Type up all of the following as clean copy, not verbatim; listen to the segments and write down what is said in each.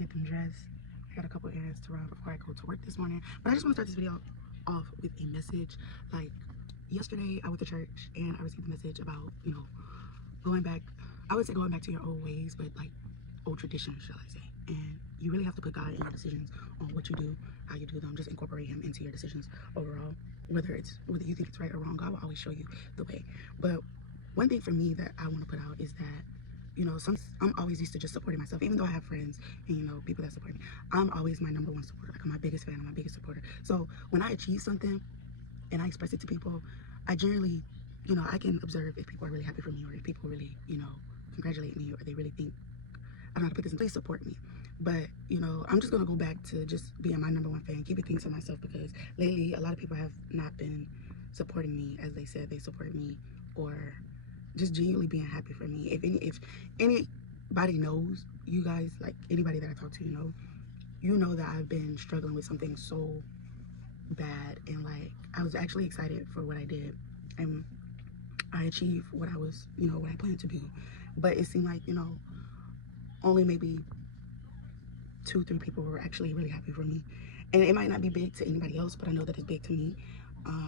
get them dressed. I got a couple errands to run before I go to work this morning. But I just want to start this video off with a message. Like, yesterday I went to church and I received a message about, you know, going back. I would say going back to your old ways, but like old traditions, shall I say. And you really have to put God in your decisions on what you do, how you do them. Just incorporate him into your decisions overall. Whether you think it's right or wrong, God will always show you the way. But one thing for me that I want to put out is that, you know, I'm always used to just supporting myself, even though I have friends and, you know, people that support me. I'm always my #1 supporter. Like, I'm my biggest fan, I'm my biggest supporter. So when I achieve something and I express it to people, I generally, you know, I can observe if people are really happy for me, or if people really, you know, congratulate me, or they really think, I don't know how to put this in place, support me. But, you know, I'm just going to go back to just being my #1 fan, keeping things to myself, because lately a lot of people have not been supporting me as they said they support me, or just genuinely being happy for me. If anybody knows, you guys, like anybody that I talk to, you know that I've been struggling with something so bad, and like I was actually excited for what I did, and I achieved what I was, you know, what I planned to do. But it seemed like, you know, only maybe 2-3 people were actually really happy for me. And it might not be big to anybody else, but I know that it's big to me.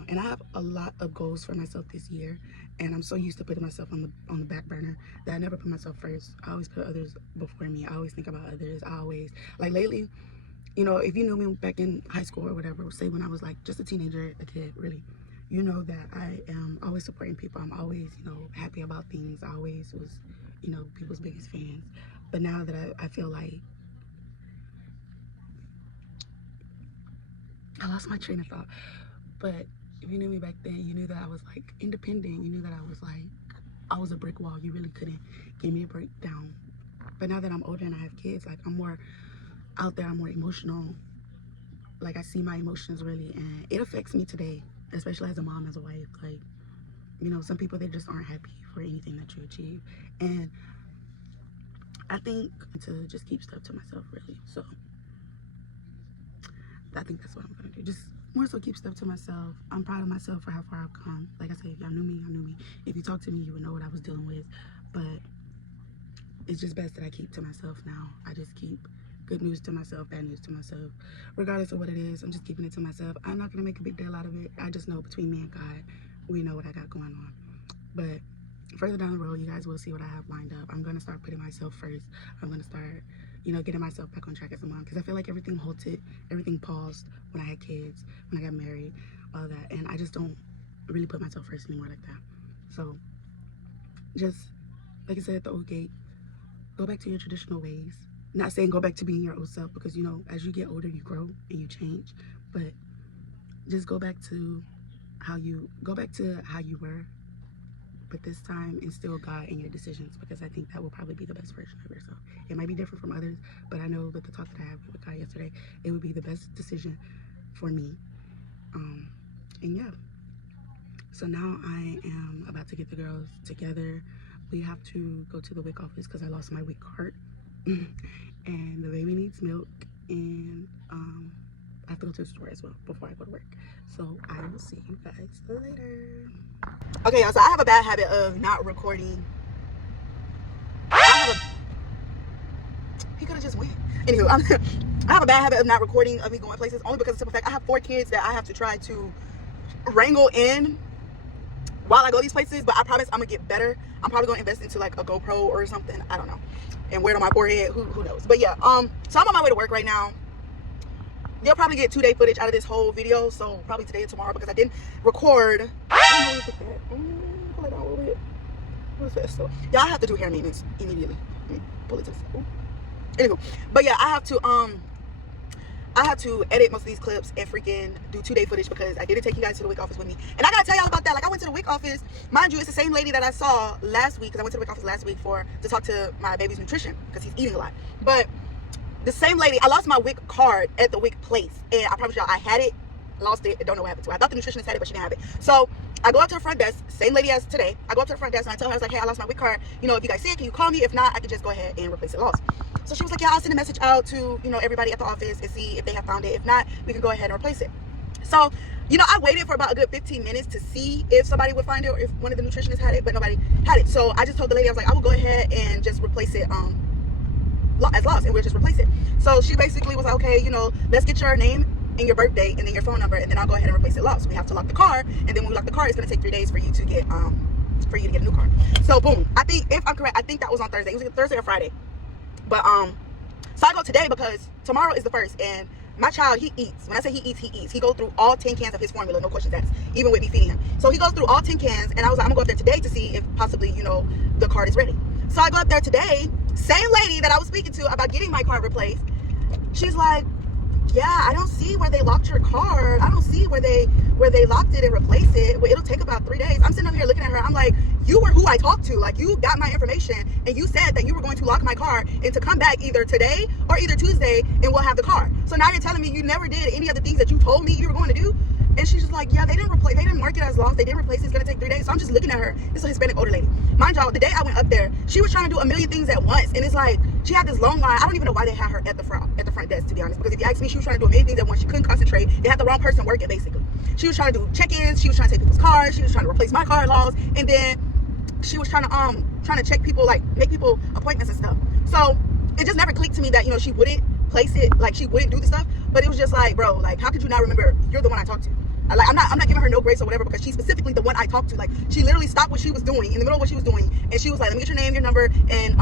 And I have a lot of goals for myself this year, and I'm so used to putting myself on the back burner that I never put myself first. I always put others before me. I always think about others. I always, like lately, you know, if you knew me back in high school or whatever, say when I was like just a teenager, a kid, really, you know that I am always supporting people. I'm always, you know, happy about things. I always was, you know, people's biggest fans. But now that I feel like I lost my train of thought. But if you knew me back then, you knew that I was like independent. You knew that I was a brick wall. You really couldn't give me a breakdown. But now that I'm older and I have kids, like I'm more out there, I'm more emotional. Like I see my emotions really, and it affects me today, especially as a mom, as a wife. Like, you know, some people, they just aren't happy for anything that you achieve. And I think to just keep stuff to myself, really. So I think that's what I'm gonna do. Just more so keep stuff to myself. I'm proud of myself for how far I've come. Like I said, if y'all knew me, y'all knew me. If you talk to me, you would know what I was dealing with. But it's just best that I keep to myself now. I just keep good news to myself, bad news to myself. Regardless of what it is, I'm just keeping it to myself. I'm not gonna make a big deal out of it. I just know between me and God, we know what I got going on. But further down the road, you guys will see what I have lined up. I'm gonna start putting myself first. I'm gonna start, you know, getting myself back on track as a mom, because I feel like everything halted, everything paused when I had kids, when I got married, all that, and I just don't really put myself first anymore like that. So just like I said at the old gate, go back to your traditional ways. Not saying go back to being your old self, because, you know, as you get older, you grow and you change, but just go back to how you were, but this time instill God in your decisions, because I think that will probably be the best version of yourself. It might be different from others, but I know that the talk that I had with God yesterday, it would be the best decision for me. And yeah, so now I am about to get the girls together. We have to go to the WIC office because I lost my WIC card and the baby needs milk, and I have to go to the store as well before I go to work. So I will see you guys later. Okay, y'all, so I have a bad habit of not recording. He could have just went. Anywho, I have a bad habit of not recording of me going places, only because of the simple fact I have 4 kids that I have to try to wrangle in while I go these places. But I promise I'm gonna get better. I'm probably gonna invest into like a GoPro or something, I don't know, and wear it on my forehead, who knows. But yeah, so I'm on my way to work right now. You'll probably get 2-day footage out of this whole video, so probably today and tomorrow, because I didn't record. Pull it down a little bit. What's that stuff? Y'all have to do hair maintenance immediately. Pull it to the side. Anyway, but yeah, I have to edit most of these clips and freaking do 2-day footage, because I didn't take you guys to the WIC office with me. And I gotta tell y'all about that. Like, I went to the WIC office. Mind you, it's the same lady that I saw last week, because I went to the WIC office last week to talk to my baby's nutrition, because he's eating a lot. But the same lady, I lost my WIC card at the WIC place, and I promise y'all, I had it, lost it, don't know what happened to it. I thought the nutritionist had it, but she didn't have it. So I go up to the front desk, same lady as today. I go up to the front desk and I tell her, I was like, hey, I lost my WIC card. You know, if you guys see it, can you call me? If not, I can just go ahead and replace it lost. So she was like, yeah, I'll send a message out to, you know, everybody at the office and see if they have found it. If not, we can go ahead and replace it. So, you know, I waited for about a good 15 minutes to see if somebody would find it, or if one of the nutritionists had it, but nobody had it. So I just told the lady, I was like, I will go ahead and just replace it as lost, and we'll just replace it. So she basically was like, okay, you know, let's get your name and your birthday and then your phone number, and then I'll go ahead and replace it lost. So we have to lock the car, and then when we lock the car, it's gonna take 3 days for you to get a new car. So boom, I think, if I'm correct, I think that was on Thursday. It was Thursday or Friday. But so I go today because tomorrow is the 1st, and my child, he eats. When I say he eats, he eats. He goes through all 10 cans of his formula, no questions asked, even with me feeding him. So he goes through all 10 cans, and I was like, I'm gonna go up there today to see if possibly, you know, the card is ready. So I go up there today, same lady that I was speaking to about getting my card replaced. She's like, yeah, I don't see where they locked your card. I don't see where they locked it and replaced it. Well, it'll take about 3 days. I'm sitting up here looking at her. I'm like, you were who I talked to. Like, you got my information, and you said that you were going to lock my car and to come back either today or either Tuesday, and we'll have the car. So now you're telling me you never did any of the things that you told me you were going to do? And she's just like, yeah, they didn't mark it as lost. They didn't replace it. It's gonna take 3 days. So I'm just looking at her. This is a Hispanic older lady. Mind y'all, the day I went up there, she was trying to do a million things at once. And it's like, she had this long line. I don't even know why they had her at the front desk, to be honest. Because if you ask me, she was trying to do a million things at once. She couldn't concentrate. They had the wrong person working, basically. She was trying to do check-ins. She was trying to take people's cars. She was trying to replace my card logs. And then she was trying to check people, like make people appointments and stuff. So it just never clicked to me that, you know, she wouldn't place it, like she wouldn't do the stuff. But it was just like, bro, like, how could you not remember you're the one I talked to? Like, I'm not giving her no grace or whatever, because she's specifically the one I talked to. Like, she literally stopped what she was doing in the middle of what she was doing, and she was like, let me get your name, your number, and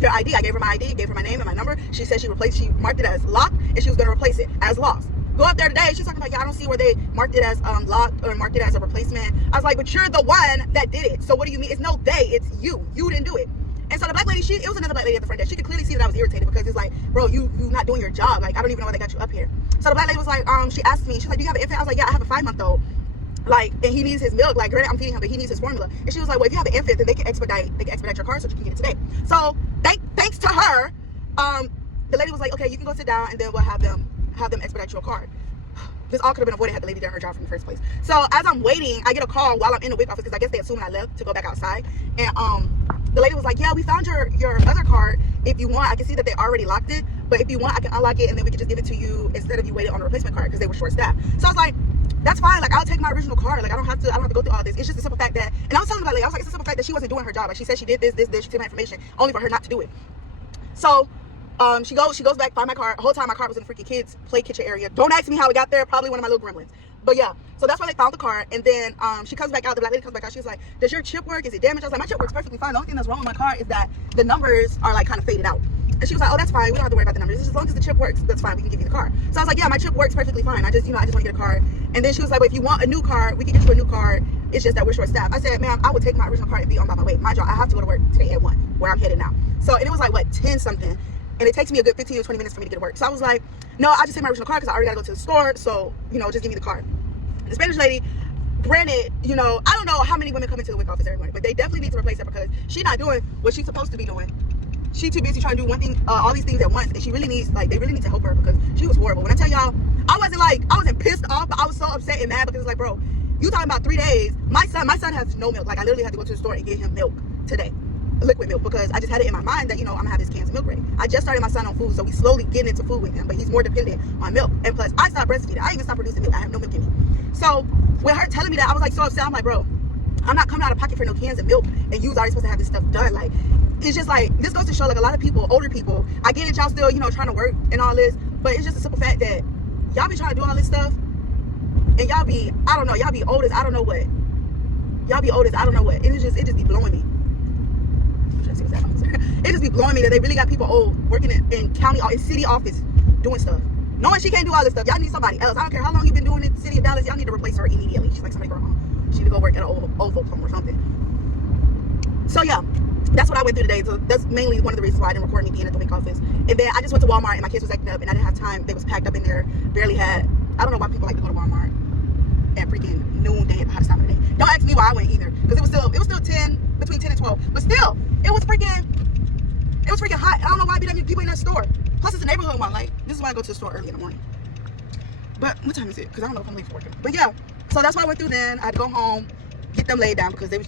your ID. I gave her my ID, gave her my name and my number. She said she marked it as locked, and she was gonna replace it as lost. Go up there today, she's talking about, yeah, I don't see where they marked it as locked or marked it as a replacement. I was like, but you're the one that did it. So what do you mean? It's no they, it's you. You didn't do it. And so the black lady, it was another black lady at the front desk. She could clearly see that I was irritated, because it's like, bro, you not doing your job. Like, I don't even know why they got you up here. So the black lady was like, she asked me, she's like, do you have an infant? I was like, yeah, I have a 5-month-old. Like, and he needs his milk. Like, granted, I'm feeding him, but he needs his formula. And she was like, well, if you have an infant, then they can expedite your car so you can get it today. So thanks to her, the lady was like, okay, you can go sit down, and then we'll have them expedite your card. This all could have been avoided had the lady done her job from the first place. So as I'm waiting, I get a call while I'm in the WIC office, because I guess they assumed I left to go back outside. And the lady was like, yeah, we found your other card. If you want, I can see that they already locked it, but if you want, I can unlock it, and then we can just give it to you instead of you waiting on a replacement card, because they were short staffed. So I was like, that's fine. Like, I'll take my original card. Like, I don't have to go through all this. It's just the simple fact that, and I was telling the lady, I was like, it's the simple fact that she wasn't doing her job. Like, she said she did this, she took my information only for her not to do it. So she goes back, find my car. The whole time my car was in the freaking kids play kitchen area. Don't ask me how it got there. Probably one of my little gremlins. But yeah, so that's why they found the car. And then she comes back out. The black lady comes back out. She's like, does your chip work? Is it damaged? I was like, my chip works perfectly fine. The only thing that's wrong with my car is that the numbers are like kind of faded out. And she was like, oh, that's fine. We don't have to worry about the numbers. As long as the chip works, that's fine. We can give you the car. So I was like, yeah, my chip works perfectly fine. I just want to get a car. And then she was like, well, if you want a new car, we can get you a new car. It's just that we're short staffed. I said, ma'am, I would take my original car and be on by my way. Mind you, I have to go to work today at 1, where I'm headed now. So, and it was like, what, 10 something. And it takes me a good 15 or 20 minutes for me to get to work. So I was like, no, I'll just take my original car, because I already got to go to the store. So, you know, just give me the car. The Spanish lady, granted, you know, I don't know how many women come into the WIC office every morning, but they definitely need to replace her, because she's not doing what she's supposed to be doing. She's too busy trying to do one thing, all these things at once, and she really needs, like, they really need to help her, because she was horrible. When I tell y'all, I wasn't pissed off, but I was so upset and mad, because it's like, bro, you talking about 3 days. My son has no milk. Like, I literally had to go to the store and get him milk today, liquid milk, because I just had it in my mind that, you know, I'm gonna have his cans of milk ready. I just started my son on food, so we slowly getting into food with him, but he's more dependent on milk. And plus, I stopped breastfeeding. I even stopped producing milk. I have no milk in me. So with her telling me that, I was like so upset. I'm like, bro, I'm not coming out of pocket for no cans of milk, and you was already supposed to have this stuff done. Like, it's just like, this goes to show, like, a lot of people, older people, I get it, y'all still, you know, trying to work and all this, but it's just a simple fact that y'all be trying to do all this stuff, and y'all be, I don't know, y'all be old as I don't know what. Y'all be old as I don't know what. And it just be blowing me. It just be blowing me that they really got people old working in county, in city office doing stuff. Knowing she can't do all this stuff. Y'all need somebody else. I don't care how long you've been doing it in the city of Dallas. Y'all need to replace her immediately. She's like somebody going home. She need to go work at an old folks home or something. So yeah, that's what I went through today. So that's mainly one of the reasons why I didn't record me being at the WIC office. And then I just went to Walmart, and my kids was acting up, and I didn't have time. They was packed up in there. Barely had, I don't know why people like to go to Walmart at freaking noonday at the hottest time of the day. Don't ask me why I went either, because it was still between 10 and 12. But still, it was freaking hot. I don't know why people in that store. Plus, it's a neighborhood one. Like, this is why I go to the store early in the morning. But what time is it? Because I don't know if I'm late for work. But yeah, so that's why I went through then. I had to go home, get them laid down, because they was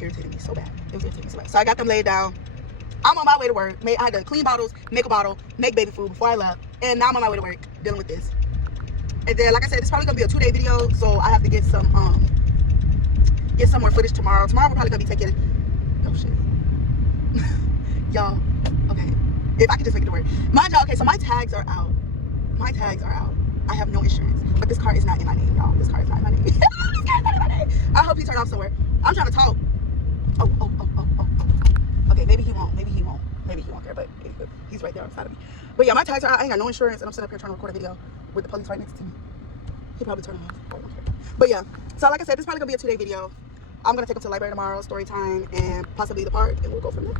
irritating me so bad. It was irritating me so bad. So I got them laid down. I'm on my way to work. I had to clean bottles, make a bottle, make baby food before I left. And now I'm on my way to work dealing with this. And then, like I said, it's probably gonna be a 2-day video, so I have to get some more footage tomorrow. Tomorrow we're probably gonna be taking, oh shit. Y'all, okay. If I could just make it to work. Mind y'all, okay, so my tags are out. My tags are out. I have no insurance. But this car is not in my name, y'all. This car is not in my name. This car is not in my name. I hope he turned off somewhere. I'm trying to talk. Oh. Okay, maybe he won't. Maybe he won't. Maybe he won't care, but he's right there on the side of me. But yeah, my tags are out. I ain't got no insurance, and I'm sitting up here trying to record a video with the police right next to me. He probably turned him off. I don't care. But yeah, so like I said, this is probably gonna be a 2-day video. I'm gonna take him to the library tomorrow, story time, and possibly the park, and we'll go from there.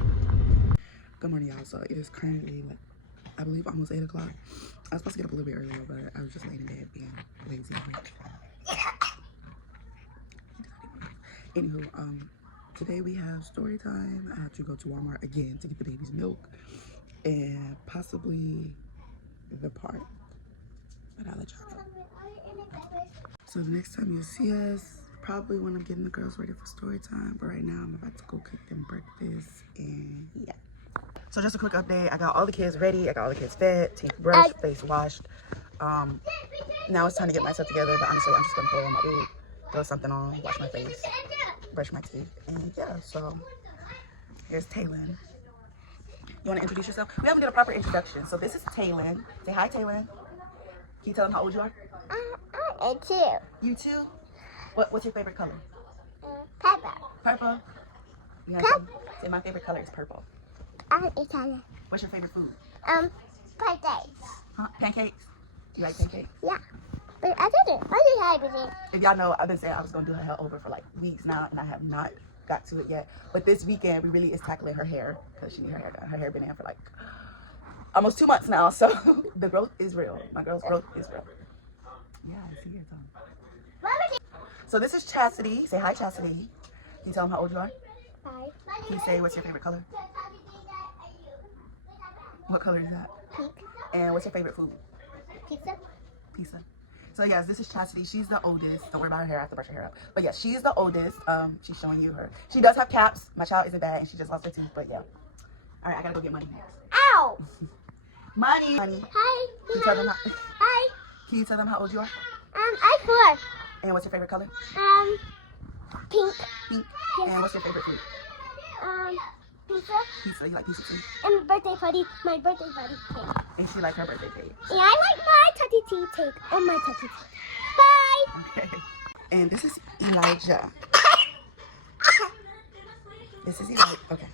Good morning, y'all. So it is currently, like, I believe almost 8 o'clock. I was supposed to get up a little bit earlier, but I was just laying in bed being lazy. Anywho, today we have story time. I have to go to Walmart again to get the baby's milk and possibly the park. But I'll let y'all know. So the next time you see us, probably when I'm getting the girls ready for story time. But right now I'm about to go cook them breakfast and yeah. So just a quick update. I got all the kids ready. I got all the kids fed, teeth brushed, face washed. Now it's time to get myself together. But honestly, I'm just gonna throw on my wig, throw something on, wash my face, brush my teeth, and yeah. So here's Taylin. You want to introduce yourself? We haven't done a proper introduction. So this is Taylin. Say hi, Taylin. Can you tell them how old you are? I'm 2. You too? What's your favorite color? Pepper. Purple. Yeah. Say my favorite color is purple. I'm Italian. What's your favorite food? Pancakes. Huh? Pancakes? You like pancakes? Yeah. But I did it. I did everything. If y'all know, I've been saying I was gonna do her hair over for like weeks now, and I have not got to it yet. But this weekend, we really is tackling her hair because she needs her hair done. Her hair been in for like almost 2 months now, so the growth is real. My girl's growth is real. Yeah, I see it. So this is Chastity. Say hi, Chastity. Can you tell them how old you are? Hi. Can you say what's your favorite color? What color is that? Pink. And what's your favorite food? Pizza. Pizza. So yes, this is Chastity. She's the oldest. Don't worry about her hair. I have to brush her hair up. But yeah, she's the oldest. She's showing you her. She does have caps. My child isn't bad, and she just lost her teeth. But yeah. All right, I gotta go get Money next. Ow. Money. Hi. Can you tell them how? Hi. Can you tell them how old you are? I'm 4. And what's your favorite color? Pink. Pink. Yes. And what's your favorite food? Pizza. Pizza. You like pizza too? And birthday party. My birthday party cake. And she likes her birthday cake. And I like my tutty tea cake and my tutty tea. Bye. Okay. And this is Elijah. This is Elijah. Okay.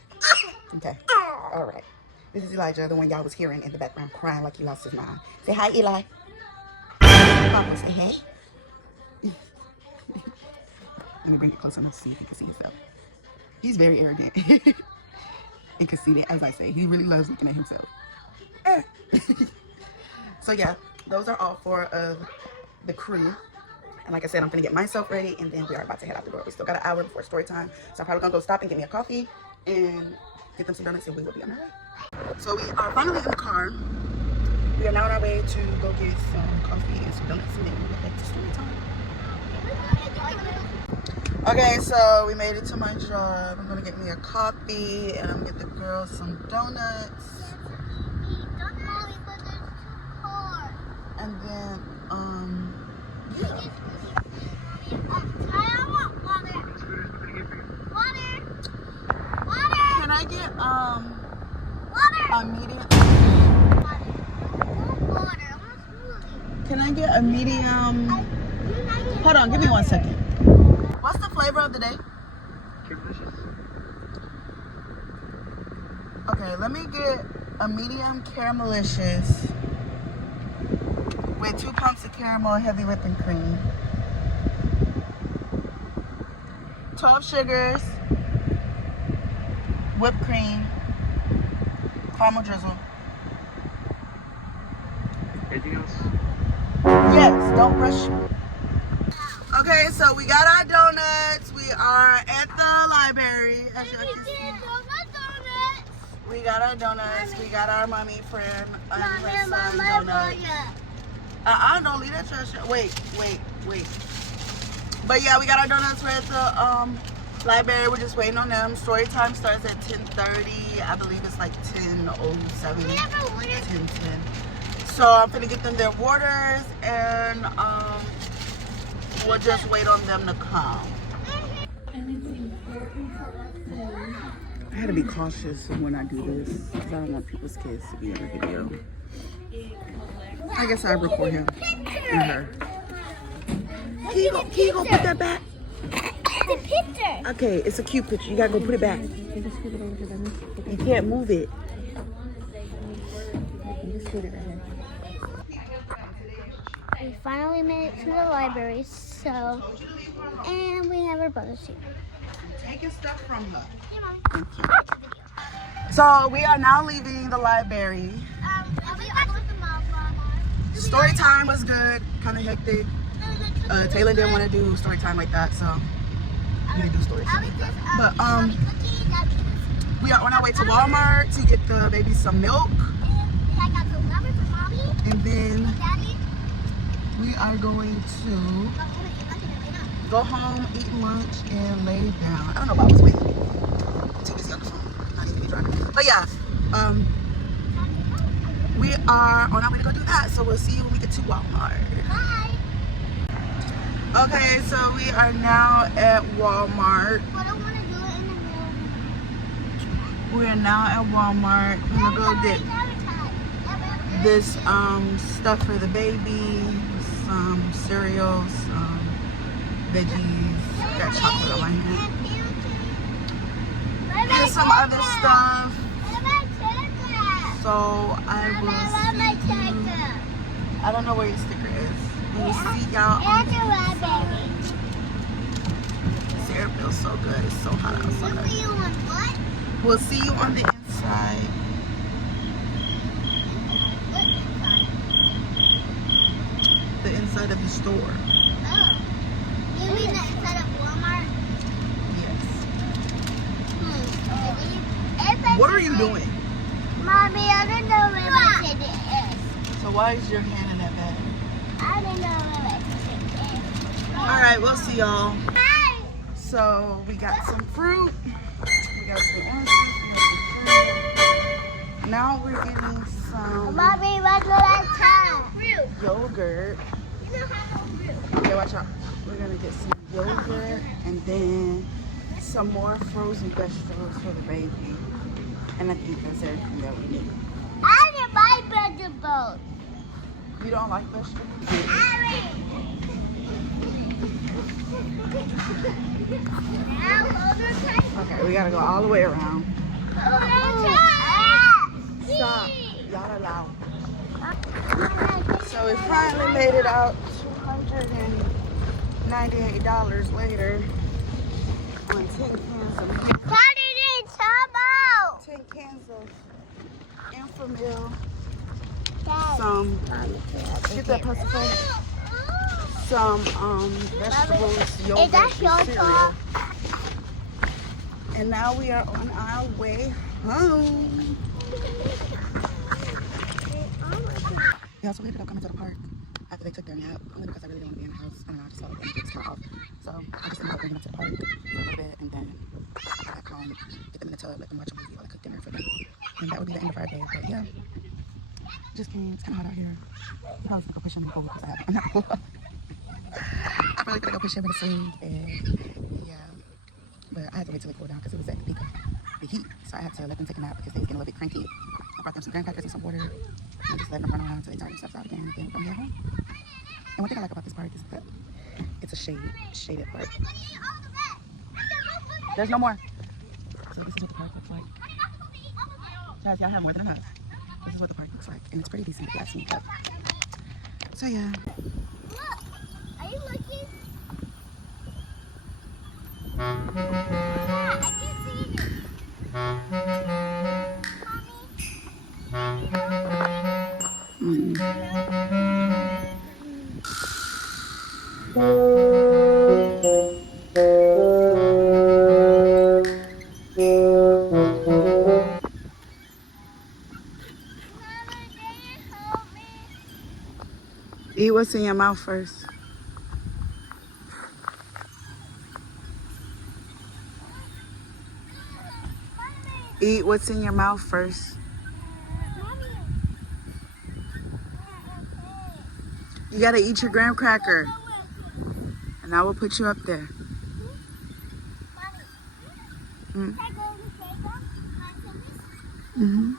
Okay. All right. This is Elijah, the one y'all was hearing in the background crying like he lost his mind. Say hi, Eli. Papa, say hey. Let me bring it closer enough to see if he can see himself. He's very arrogant and conceited, as I say. He really loves looking at himself. So yeah, those are all 4 of the crew. And like I said, I'm gonna get myself ready, and then we are about to head out the door. We still got an hour before story time, so I'm probably gonna go stop and get me a coffee and get them some donuts, and we will be on our way. So we are finally in the car. We are now on our way to go get some coffee and some donuts, and then we'll get back to story time. Okay, so we made it to my job. I'm gonna get me a coffee, and I'm gonna get the girls some donuts. And then, yeah. I want water. Water. Can I get, Water. a medium? Water. Can I get a medium? Hold on, give me 1 second. What's the flavor of the day? Okay, let me get a medium caramelicious with 2 pumps of caramel heavy whipping cream, 12 sugars, whipped cream, caramel drizzle. Anything else? Yes, don't rush me. Okay, so we got our donuts. We are at the library. As you can see. We got our donuts. We got our mommy friend and her son donuts. Don't leave that trash. Wait. But yeah, we got our donuts. We're at the library. We're just waiting on them. Story time starts at 10:30. I believe it's like 10:07, 10:10. So I'm gonna get them their waters, and we'll just wait on them to come. I had to be cautious when I do this because I don't want people's kids to be in the video. I guess I record him and her. Can you go put that back? It's a picture. Okay, it's a cute picture. You gotta go put it back. You can't move it. We finally made it to the library, and we have our brothers here. Taking stuff from her. So we are now leaving the library. Story time was good, kind of hectic. Taylor didn't want to do story time like that, so we didn't do story time like that. But we are on our way to Walmart to get the baby some milk, and then we are going to go home, eat lunch, and lay down. I don't know if I was waiting. I'm too busy on the phone. Not even driving. But yeah, we are on our way to go do that. So we'll see you when we get to Walmart. Bye. Okay, so we are now at Walmart. But I want to do it in the middle. We are now at Walmart. I'm gonna go get this stuff for the baby, some cereal, some veggies, got chocolate on my hand, and some other stuff. So I will see you. I don't know where your sticker is. We'll see y'all on the inside. Syrup feels so good. It's so hot outside. We'll see you on the inside. The inside of the store. Oh. You mean the inside of Walmart? Yes. What are you doing? Mommy, I don't know where my ticket is. So why is your hand in that bag? I don't know where my ticket is. Alright, we'll see y'all. Hi. So we got some fruit. We got some oranges. We got some fruit. Now we're getting some Mommy, what's the last time? Fruit. yogurt. Okay, watch out. We're gonna get some yogurt and then some more frozen vegetables for the baby. And I think that's everything that we need. I didn't buy vegetables. You don't like vegetables? Okay, we gotta go all the way around. Stop. Y'all are loud. So we finally made it out $298 later on 10 cans of milk. 10 cans of Enfamil. Some, get that pacifier. Some vegetables, yogurt, Is that your and cereal. fault? And now we are on our way home. Yeah, so we ended up coming to the park after they took their nap, only because I really didn't want to be in the house. I don't know, I just felt like getting the kids off. So I just ended up bringing them to the park for a little bit, and then go back home, get them in the tub, let them watch a movie while I cook dinner for them. And that would be the end of our day. But yeah, just came. It's kind of hot out here. I'm probably gonna go push him before because I have I'm not cool. I'm probably gonna go push him in the sleep, and yeah. But I had to wait till it cooled down because it was at the peak of the heat. So I had to let them take a nap because they was getting a little bit cranky. I brought them some graham crackers and some water. And just letting them run around until they tire themselves out again. And then from here home. And one thing I like about this park is that it's a shaded park. There's no more. So this is what the park looks like. Guys, y'all have more than enough. This is what the park looks like. And it's pretty decent if you ask me. So yeah. Look, are you looking? I can see you. Eat what's in your mouth first. Eat what's in your mouth first. You gotta eat your graham cracker. And I will put you up there. Mm. Mm-hmm.